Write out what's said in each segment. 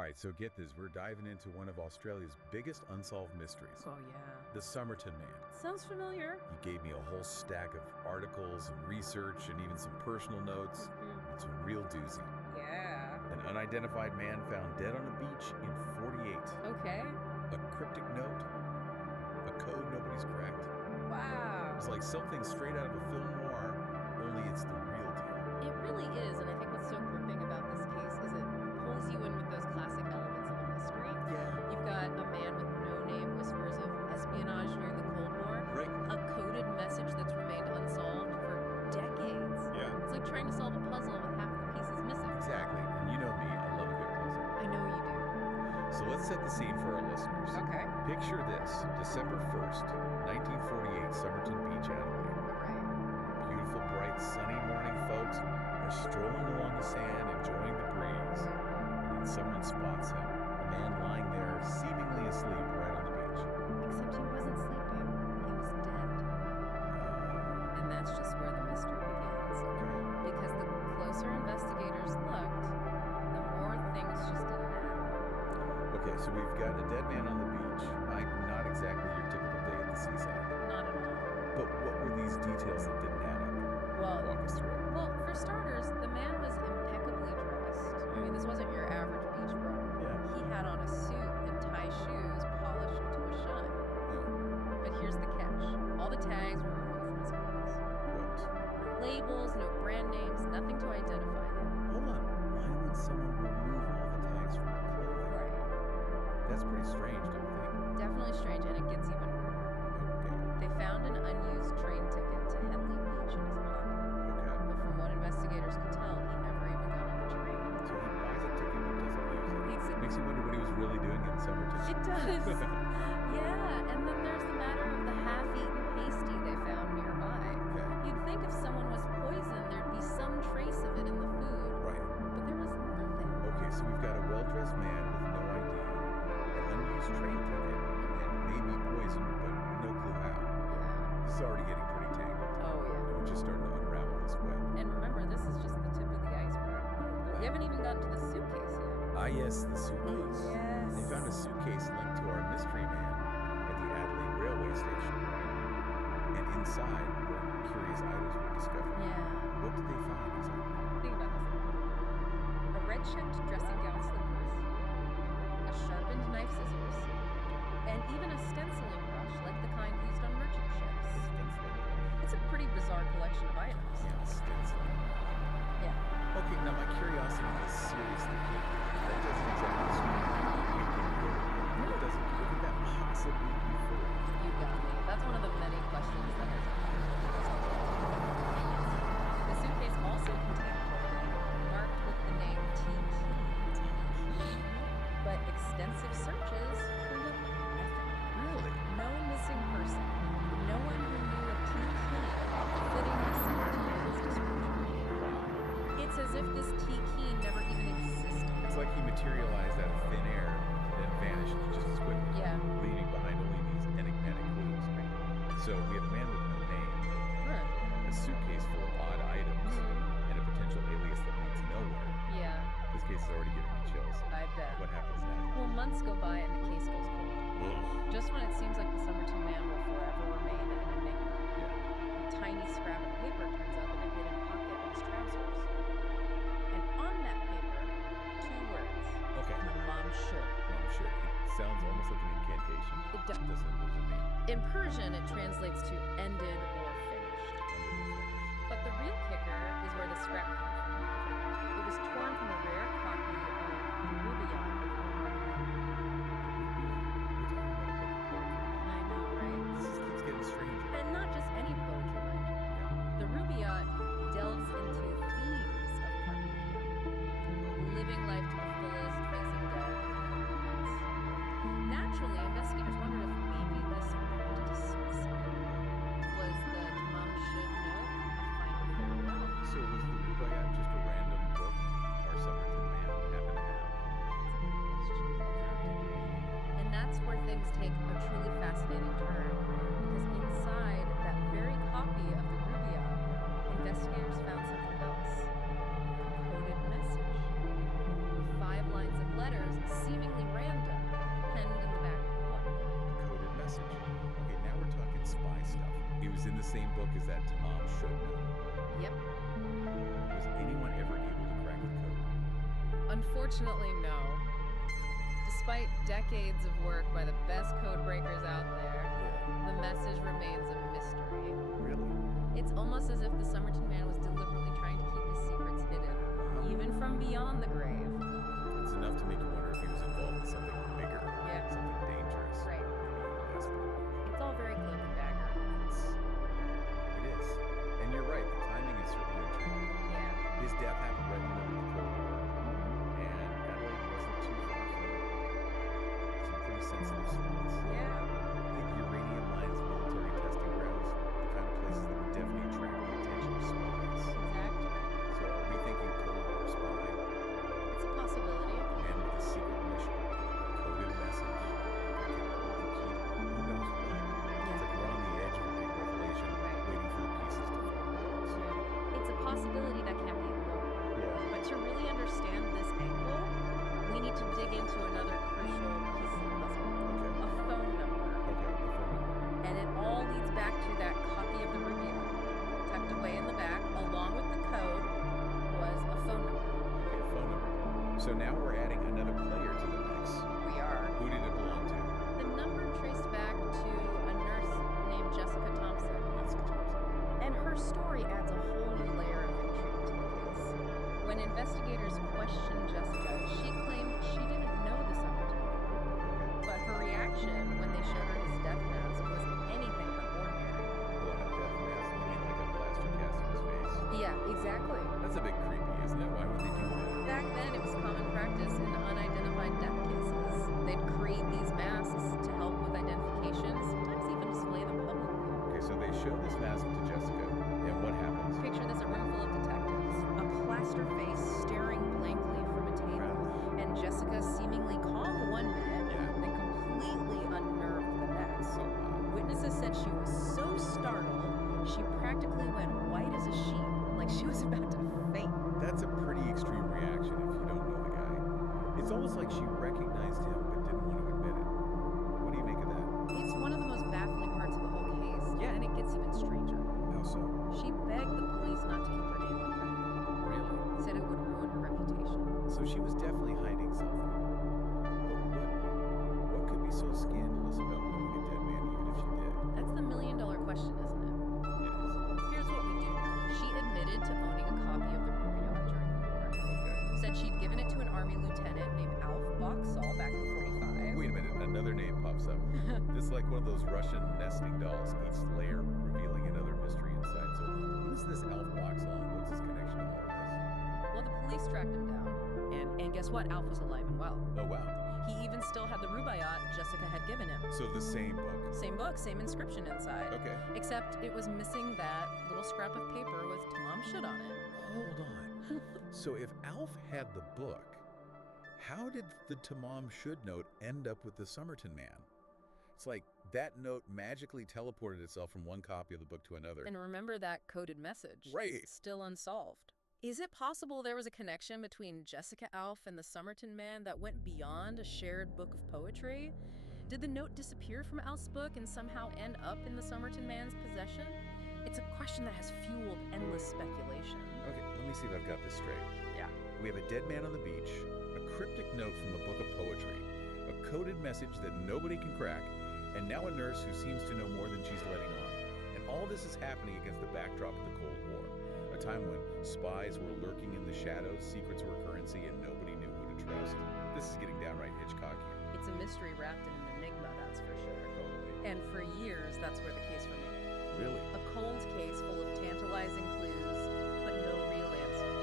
All right, so get this. We're diving into one of Australia's biggest unsolved mysteries. Oh, yeah. The Somerton Man. Sounds familiar. He gave me a whole stack of articles and research and even some personal notes. It's a real doozy. Yeah. An unidentified man found dead on a beach in 48. Okay. A cryptic note. A code nobody's cracked. Wow. It's like something straight out of a film noir, only it's the real deal. It really is, and I think what's so gripping about this case is it pulls you in with those classic elements of a mystery. Yeah. You've got a man with no name, whispers of espionage during the Cold War, Right. a coded message that's remained unsolved for decades. Yeah. It's like trying to solve a puzzle with half the pieces missing. Exactly. And you know me, I love a good puzzle. I know you do. So let's set the scene for our listeners. Okay. Picture this, December 1st, 1948, Somerton Beach, Adelaide. Right. Beautiful, bright, sunny morning, folks are strolling along the sand, enjoying the breeze. And then someone spots him, a man lying there, seemingly asleep right on the beach. Except he wasn't sleeping. He was dead. And that's just where the mystery begins. Because the closer investigators looked, the more things just didn't add up. Okay, so we've got a dead man on the beach. Not exactly your typical day at the seaside. Not at all. But what were these details that didn't add up? Well, Walk us through it. Well, for starters, the man was impeccably dressed. I mean, this wasn't your average beach bro. Yeah. He had on a suit and tie shoes polished to a shine. But here's the catch. All the tags were removed from his clothes. What? No labels, no brand names, nothing to identify him. Hold on. Why would someone remove all the tags from their clothing? Right. That's pretty strange, don't you think? Definitely strange, and it gets even weirder. Okay. They found an unused train ticket to Henley Beach in his pocket. Okay. But from what investigators could tell, he never even got on the train. So he buys a ticket but doesn't use it. Exactly. Makes you wonder what he was really doing in Somerton. It does. Yeah, and then there's the matter of the half-eaten pasty they found nearby. Okay. You'd think if someone was poisoned, there'd be some trace of it in the food. Right. But there was nothing. Okay, so we've got a well-dressed man with no ID, an unused train ticket, and maybe poison, but no clue how. Yeah. This is already getting pretty tangled. Oh, yeah. We're just starting to unravel this web. And remember, this is just the tip of the iceberg. We haven't even gotten to the suitcase yet. Ah, yes, the suitcase. Yes. They found a suitcase linked to our mystery man at the Adelaide railway station. And inside were curious items we discovered. Yeah. What did they find exactly? Think about this. A red-checked dressing gown slippers, a sharpened knife scissors, and even a stenciling brush like the kind used on merchant ships. Stenciling brush. It's a pretty bizarre collection of items. Yeah, stenciling. Yeah. Okay, now my curiosity is seriously piqued. That doesn't exactly scream No. It doesn't. What could that possibly be for? You got me. That's one of the many questions that has The suitcase also contained a book marked with the name T-Key. But extensive searches turned up nothing. Really? No missing person. No one who knew a T-Key fitting the Somerton Man's description. It's as if this T-Key never even existed. It's like he materialized out of thin air, then vanished just as quickly, Yeah. leaving behind only these enigmatic clues. So we have a man with no name, Huh. a suitcase full of odd items, and a potential alias that leads nowhere. Yeah, This case is already giving me chills. I bet. What happens next? Well, months go by and the case goes cold. Just when it seems like the Somerton Man will forever remain an enigma, Yeah. a tiny scrap of paper turns up in a hidden pocket in his trousers. And on that paper, 2 words. Okay. Mom should. I'm sure. It sounds almost like an incantation. It does. What does it mean? In Persian, it translates to ended or finished. But the real kicker is where the scrap came from. It was torn from a rare copy of the Rubaiyat of Omar Khayyam. I know, right? This keeps getting stranger. And not just any poetry, mind you. Yeah. The Rubaiyat delves into themes of Carpe living life to the fullest, facing death. Naturally, investigators wondered if maybe this pointed to suicide. Was the Tamam Shud note a final farewell? So was the Rubaiyat just a random book our Somerton Man happened to have? And that's where things take a truly fascinating turn. Because inside that very copy of the Rubaiyat, investigators found something else. A coded message. 5 lines of letters was in the same book as that Tom should know. Yep. Was anyone ever able to crack the code? Unfortunately, no. Despite decades of work by the best code breakers out there, the message remains a mystery. Really? It's almost as if the Somerton Man was deliberately trying to keep his secrets hidden, even from beyond the grave. It's enough to make you wonder if he was involved in something bigger, Yeah. something dangerous. Right. Maybe even espionage. It's all very cloak and dagger. It is. And you're right, the timing is certainly intriguing. Yeah. His death happened right in the middle of the Cold War, and Adelaide wasn't too far from some pretty sensitive spots. Yeah. Think uranium mines, military testing grounds, the kind of places that would definitely attract the attention of spies. Exactly. So are we thinking Cold War spy? It's a possibility. A man with a secret mission, a coded message, that can hold the key to who knows what. It's like we're on the edge of a big revelation, Right. waiting for the pieces to fall into place. It's a possibility that can't be ignored. Yeah. But to really understand this angle, we need to dig into another crucial piece of the puzzle. Okay. A phone number. Okay, the phone number. And it all leads back to that copy of the Rubio. Tucked away in the back, along with the code, was a phone number. Okay, phone number. So now we're adding another player to the mix. We are. Who did it belong to? The number traced back to a nurse named Jessica Thompson. Jessica Thompson. And her story adds a whole new layer of intrigue to the case. When investigators questioned Jessica, she claimed she didn't know the Somerton Man. But her reaction when they showed her his death mask was anything but ordinary. What, a death mask? You mean like a plaster cast on his face? Yeah, exactly. That's a bit creepy, isn't it? Why would they do that? Back then, it was common practice in unidentified death cases. They'd create these masks to help with identification, sometimes even display them publicly. Okay, so they show this mask to Jessica, and what happens? Picture this, a room full of detectives. A plaster face staring blankly from a table, and Jessica seemingly calm one minute, Yeah. then completely unnerved the next. So, Witnesses said she was so startled, she practically went white as a sheet, like she was about to faint. that's a pretty extreme reaction if you don't know the guy. It's almost like she recognized him but didn't want to admit it. What do you make of that? It's one of the most baffling parts of the whole case, Yeah. and it gets even stranger. How so? She begged the police not to keep her name on record, Really? said it would ruin her reputation. So she was definitely hiding something. But what could be so scandalous about knowing a dead man even if she did? That's the million-dollar question, isn't it? It is. Here's what we do know. She admitted to owning a copy of the Rubio during the war. Okay. Said she'd given it to an Army lieutenant named Alf Boxall back in 45. Wait a minute, another name pops up. This is like one of those Russian nesting dolls, each layer revealing another mystery inside. So who's this Alf Boxall and what's his connection to all of this? Well, the police tracked him down. And guess what? Alf was alive and well. Oh wow. He even still had the Rubaiyat Jessica had given him. So the same book. Same book, same inscription inside. Okay. Except it was missing that little scrap of paper with Tamam Shud on it. Hold on. So if Alf had the book, how did the Tamam Shud note end up with the Somerton Man? It's like that note magically teleported itself from one copy of the book to another. And remember that coded message. Right. It's still unsolved. Is it possible there was a connection between Jessica Alf and the Somerton Man that went beyond a shared book of poetry? Did the note disappear from Alf's book and somehow end up in the Somerton Man's possession? It's a question that has fueled endless speculation. Okay, let me see if I've got this straight. Yeah. We have a dead man on the beach, a cryptic note from the book of poetry, a coded message that nobody can crack, and now a nurse who seems to know more than she's letting on. And all this is happening against the backdrop of the Cold War, a time when spies were lurking in the shadows, secrets were currency, and nobody knew who to trust. This is getting downright Hitchcockian. It's a mystery wrapped in an enigma, that's for sure. Totally. And for years, that's where the case remained. Really? A cold case full of tantalizing clues, but no real answers.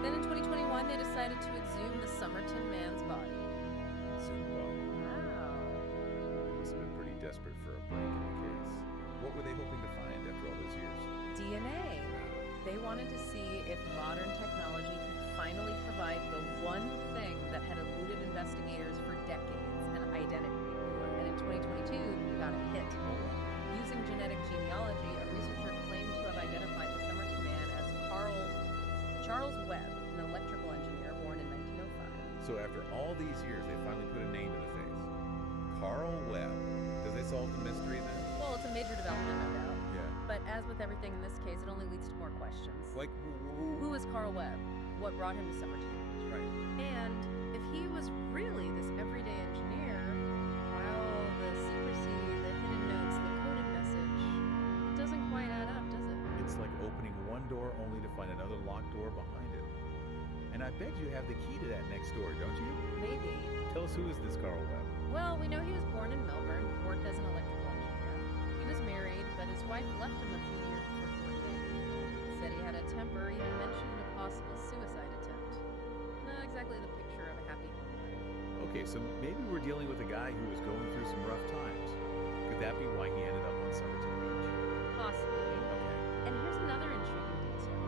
Then in 2021, they decided to exhume the Somerton Man's body. Wow. They must have been pretty desperate for a break in the case. What were they hoping to find after all those years? DNA. They wanted to see if modern technology could finally provide the one thing that had eluded investigators for decades, an identity. And in 2022, we got a hit. Using genetic genealogy, a researcher claimed to have identified the Somerton Man as Charles Webb, an electrical engineer born in 1905. So after all these years, they finally put a name to the face. Carl Webb. Does they solve the mystery then? Well, Well, it's a major development, no doubt. Yeah. But as with everything in this case, it only leads to more questions. Like, Who is Carl Webb? What brought him to Somerton Beach? right. And if he was really this everyday engineer, while the secrecy, the hidden notes, the coded message, it doesn't quite add up, does it? It's like opening one door only to find another locked door behind it. And I bet you have the key to that next door, don't you? Maybe. Tell us, who is this Carl Webb? Well, we know he was born in Melbourne, worked as an electrical engineer. He was married, but his wife left him a few years before 48. Said he had a temper, even mentioned a possible suicide attempt. Not exactly the picture of a happy home life. Okay, so maybe we're dealing with a guy who was going through some rough times. Could that be why he ended up on Somerton Beach? Possibly. Okay. And here's another intriguing detail.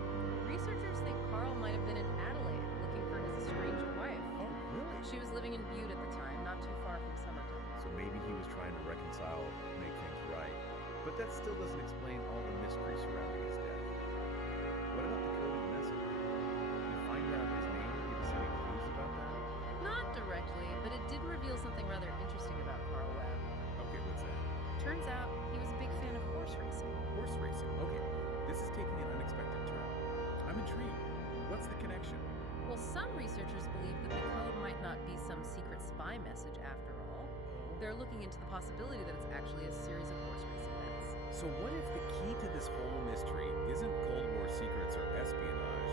Researchers think Carl might have been in Adelaide looking for his estranged wife. Oh, really? She was living in Butte at the time, not too far from Somerton. So maybe he was trying to reconcile, make things right. But that still doesn't explain all the mystery surrounding his death. What about the coded message? Did you find out his name? Give us any clues about that? Not directly, but it did reveal something rather interesting about Carl Webb. Okay, what's that? Turns out he was a big fan of horse racing. Horse racing. Okay, this is taking an unexpected turn. I'm intrigued. What's the connection? Well, some researchers believe that the code might not be some secret spy message after all. They're looking into the possibility that it's actually a series of horse racing events. So what if the key to this whole mystery isn't Cold War secrets or espionage,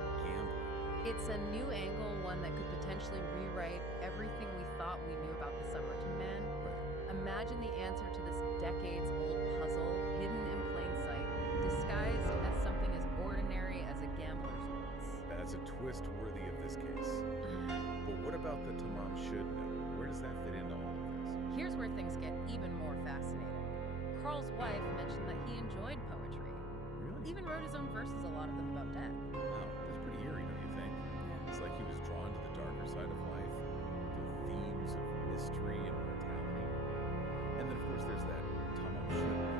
but gambling? It's a new angle, one that could potentially rewrite everything we thought we knew about the Somerton Man. Imagine the answer to this decades-old puzzle, hidden in plain sight, disguised as something as ordinary as a gambler's notes. That's a twist worthy of this case. But what about the Tamam should know? Where does that fit into all of this? Here's where things get even more fascinating. Carl's wife mentioned that he enjoyed poetry. Really? Even wrote his own verses, a lot of them about death. Wow, that's pretty eerie, don't you think? It's like he was drawn to the darker side of life, the themes of mystery and mortality. And then, of course, there's that Tamam should know,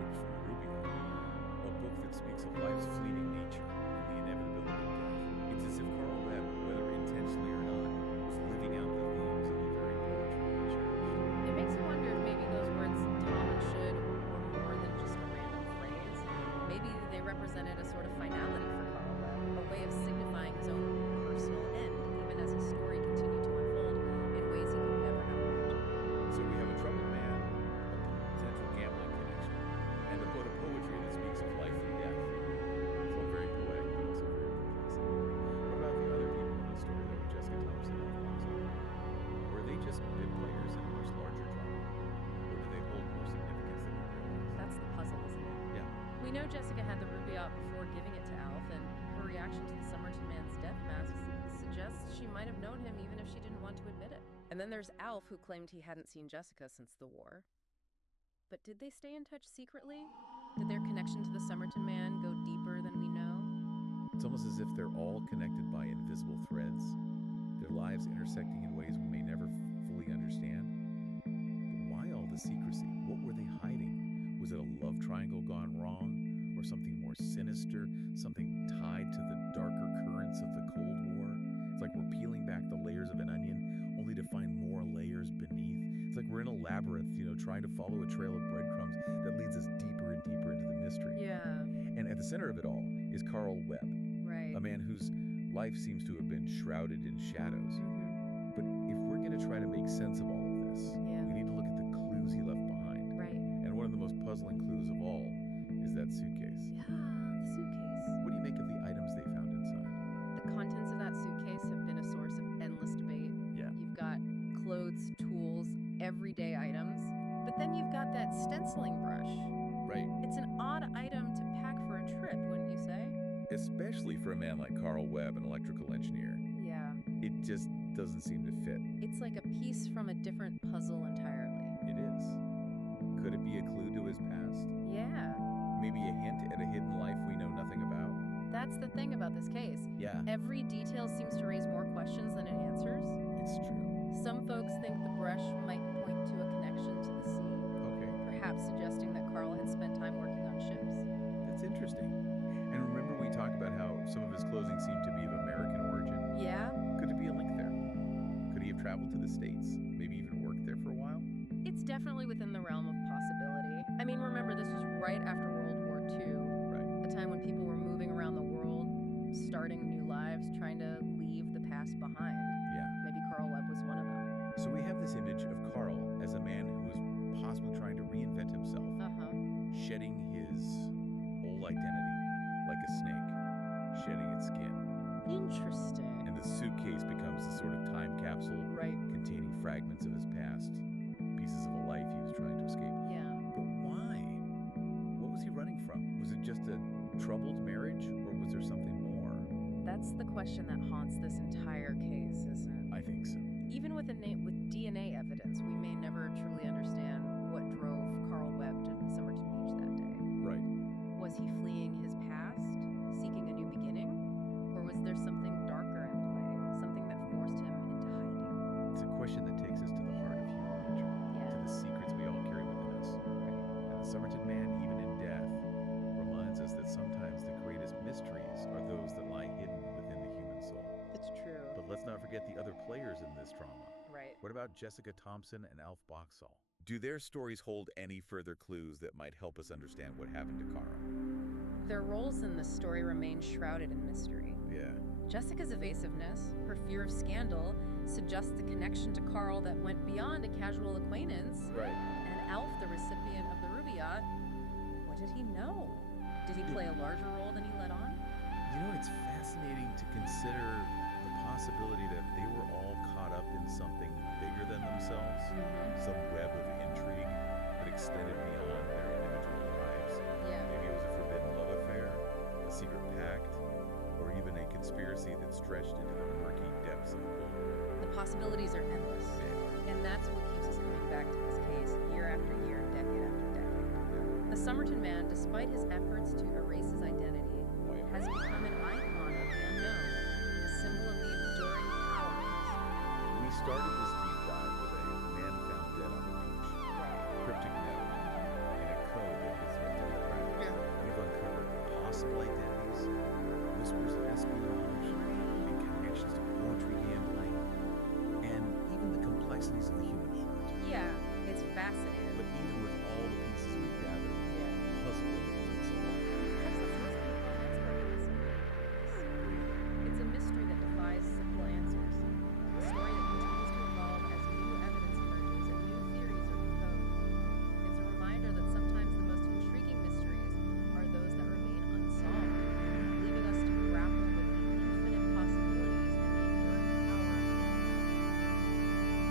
ripped from Rubia, a book that speaks of life's fleeting nature and the inevitability of death. It's as if Carl Webb, whether intentionally or not, was living out the themes of the very poetry he cherished. It makes you wonder if maybe those words Tom and should were more than just a random phrase. Maybe they represented a sort of finality for Carl Webb, a way of signifying his own personal end, even as his story continued to unfold in ways he could never have imagined. So we have a troubled man, a potential gambling connection, and a book of poetry that speaks of life and death. It's all very poetic, but also very perplexing. What about the other people in the story, though, Jessica Thompson and Alonzo? Were they just bit players in a much larger drama? Or do they hold more significance than we realize? That's the puzzle, isn't it? Yeah. We know Jessica had the Rubaiyat before giving it to Alf, and her reaction to the Somerton Man's death mask suggests she might have known him even if she didn't want to admit it. And then there's Alf, who claimed he hadn't seen Jessica since the war. But did they stay in touch secretly? Did their connection to the Somerton Man go deeper than we know? It's almost as if they're all connected by invisible threads, their lives intersecting in ways we may never fully understand. But why all the secrecy? What were they hiding? Was it a love triangle gone wrong? Or something more sinister? Something tied to the darker currents of the Cold War? It's like we're peeling back the layers of an onion only to find more layers beneath. It's like we're in a labyrinth, trying to follow a trail of breadcrumbs that leads us deeper and deeper into the mystery. Yeah, And at the center of it all is Carl Webb, right. a man whose life seems to have been shrouded in shadows. Mhm. But if we're going to try to make sense of all of this, Yeah. we need to look at the clues he left behind. Right. And one of the most puzzling clues of all is that suitcase. Yeah, the suitcase. What do you make of the items they found inside? The contents of that suitcase have been a source of endless debate. Yeah. You've got clothes, tools, everyday items, but then you've got that stenciling brush. Right. It's an odd item to pack for a trip, wouldn't you say? Especially for a man like Carl Webb, an electrical engineer. Yeah. It just doesn't seem to fit. It's like a piece from a different puzzle entirely. It is. Could it be a clue to his past? Yeah. Maybe a hint at a hidden life we know nothing about? That's the thing about this case. Yeah, Every detail seems to raise more questions than it answers. it's true. Some folks think the brush might point to a connection to the sea, Okay, perhaps suggesting that Carl had spent time working on ships. that's interesting. And remember we talked about how some of his clothing seemed to be of American origin? Yeah, Could it be a link there? Could he have traveled to the States? Maybe even worked there for a while? it's definitely within the realm of possibility. starting new lives, trying to leave the past behind. Yeah. Maybe Carl Webb was one of them. So we have this image of Carl as a man who is possibly trying to reinvent himself, shedding his old identity like a snake, shedding its skin. Interesting. And the suitcase becomes a sort of time capsule containing fragments of his past, pieces of a life he was trying to escape. Yeah. But why? What was he running from? Was it just a troubled marriage, or was there something more? That's the question that haunts this entire case, isn't it? I think so. Even with DNA evidence, we may never truly understand what drove Carl Webb to Somerton Beach that day. Right. Was he fleeing his past, seeking a new beginning? Or was there something darker in play, something that forced him into hiding? It's a question that takes us to the heart of human nature, to the secrets we all carry within us. And the Somerton Man, even in death, reminds us that sometimes the greatest mysteries are those that lie hidden within the human soul. It's true. But let's not forget the other players in this drama. Right. What about Jessica Thompson and Alf Boxall? Do their stories hold any further clues that might help us understand what happened to Carl? Their roles in the story remain shrouded in mystery. Yeah. Jessica's evasiveness, her fear of scandal, suggests a connection to Carl that went beyond a casual acquaintance. Right. And Alf, the recipient of the Ruby Yacht, what did he know? Did he play a larger role than he let on? You know, it's fascinating to consider the possibility that they were all caught up in something bigger than themselves, some web of intrigue that extended beyond their individual lives. Yeah. Maybe it was a forbidden love affair, a secret pact, or even a conspiracy that stretched into the murky depths of the pool. The possibilities are endless. And that's what keeps us coming back to this case year after year, decade after decade. The Somerton Man, despite his efforts to erase his identity, has become an icon of the unknown, a symbol of the enduring power of history. We started this deep dive with a man found dead on the beach, a cryptic note, and a code that has yet to be cracked. Yeah. We've uncovered possible identities, whispers of espionage, and connections to poetry gambling, and even the complexities of the human heart. Yeah, it's fascinating. But even with all the pieces we've gathered, the puzzle remains unsolved. It's a mystery that defies simple answers. A story that continues to evolve as new evidence emerges and new theories are proposed. It's a reminder that sometimes the most intriguing mysteries are those that remain unsolved, leaving us to grapple with the infinite possibilities and the enduring power of the unknown.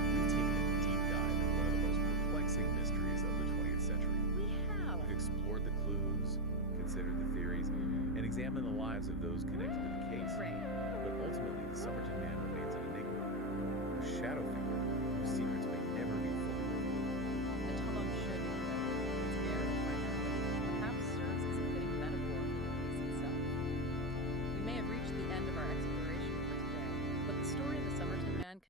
We've taken a deep dive into one of the most perplexing mysteries of the 20th century. We have. We've explored the clues, considered the theories, and examined the lives of those connected to the case. Right. But ultimately, the Somerton Man remains an enigma, a shadow figure whose secrets may never be fully revealed. The Tom should know its air of finality perhaps serves as a fitting metaphor for the case itself. We may have reached the end of our exploration for today, but the story of the